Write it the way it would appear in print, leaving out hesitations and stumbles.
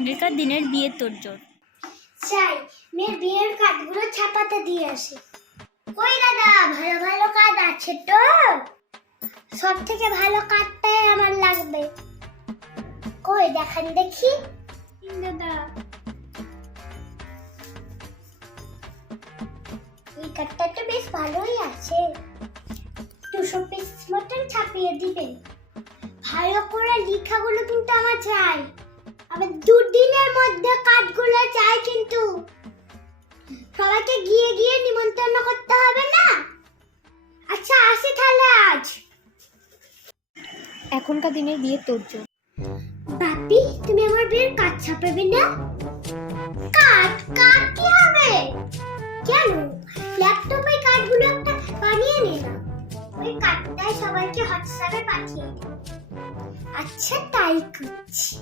আগেকার দিনের বিয়ের তোড়জোড়। চাই মেয়ের বিয়ের কার্ডগুলো ছাপাতে দিয়ে আসি। কই দাদা, ভালো ভালো কার্ড আছে তো? সব থেকে ভালো কার্ডটাই আমার লাগবে। কই দেখান দেখি। দাদা, এই কার্ডটা তো বেশ ভালোই আছে। 200 পিস মতন ছাপিয়ে দিবেন। ভালো করে লেখাগুলো কিন্তু আমার চাই। আমি 2 দিনের মধ্যে কার্ডগুলো চাই কিন্তু। সবাইকে গিয়ে গিয়ে নিমন্ত্রণ করতে হবে না? আচ্ছা আসি তাহলে আজ। এখনকার দিনের বিয়ের তোড়জোড়। বাপি, তুমি আমার বিয়ের কার্ড ছাপাবে না? কার্ড কার্ড কি হবে? কেন? ল্যাপটপে কার্ডগুলো একটা বানিয়ে নে না। ওই কার্ডটাই সবাইকে হোয়াটসঅ্যাপে পাঠিয়ে দে। আচ্ছা তাই করছি।